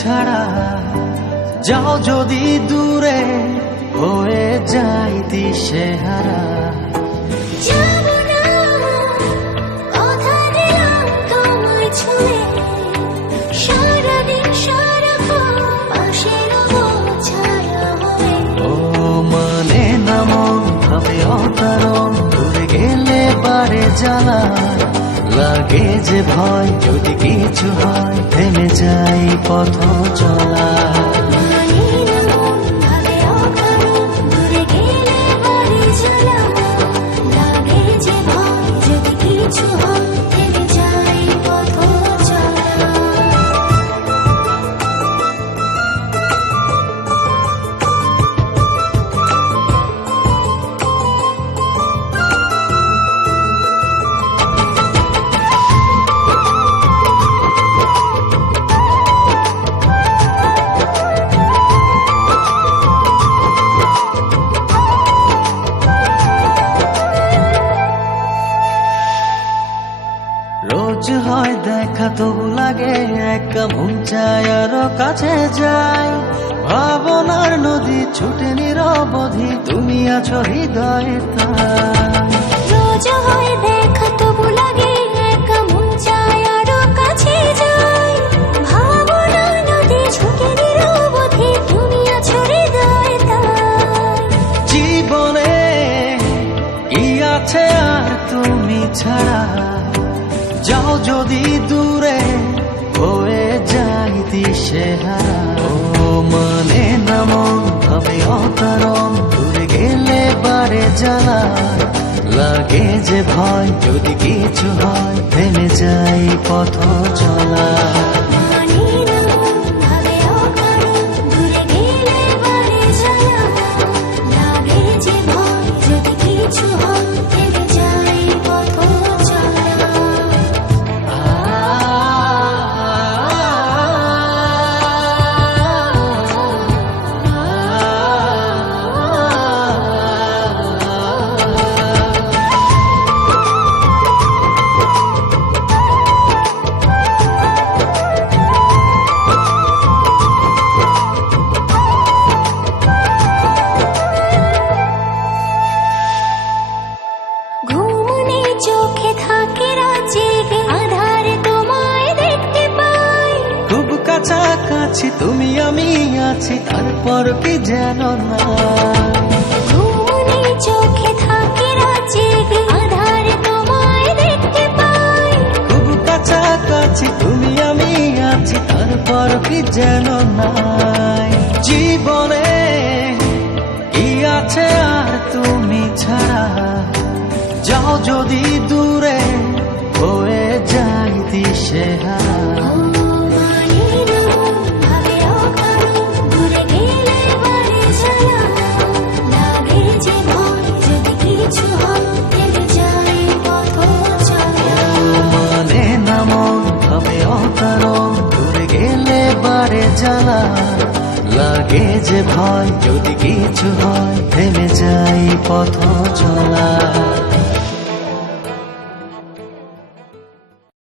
ছাড়া যাও যদি দূরে হয়ে যাই দিশেহারা। ও মানে না মন হবে অকারণ, দূরে গেলে বারে জ্বালা লাগে যে ভয়, যদি কিছু হয় থেমে যাই পথ চলা। রোজ হয় দেখা তবু লাগে একা, মন চায় আরো কাছে যাই। ভাবনার নদী ছুটে নিরবধি, তুমি আছো হৃদয়ে তাই। রোজ হয় দেখা তবু লাগে একা, মন চায় আরো কাছে যাই। ভাবনার নদী ছুটে নিরবধি, তুমি আছো হৃদয়ে তাই। জীবনে কি আছে আর তুমি ছাড়া, যাও যদি দূরে হয়ে যাই দিশেহারা। ও মানে না মন হবে অকারণ, দূরে গেলে বারে জ্বালা লাগে যে ভয়, যদি কিছু হয় থেমে যাই পথ চলা। চোখে থাকে রাজে আধার তোমায় দেখতে পাই। খুব কাছাকাছি তুমি আমি আছি, তারপর কি যেন না। ঘুমনে চোখে থাকে রাজে আধার তোমায় দেখতে পাই। খুব কাছাকাছি তুমি আমি আছি, তারপর কি যেন নাই। জীবনে কি আছে আর তুমি ছাড়া, যাও যদি দূরে হয়ে যাই দিশেহারা। মানে না মন হবে অকারণ, দূরে গেলে বারে জ্বালা লাগে যে ভয়, যদি কিছু হয় থেমে যাই পথ চলা।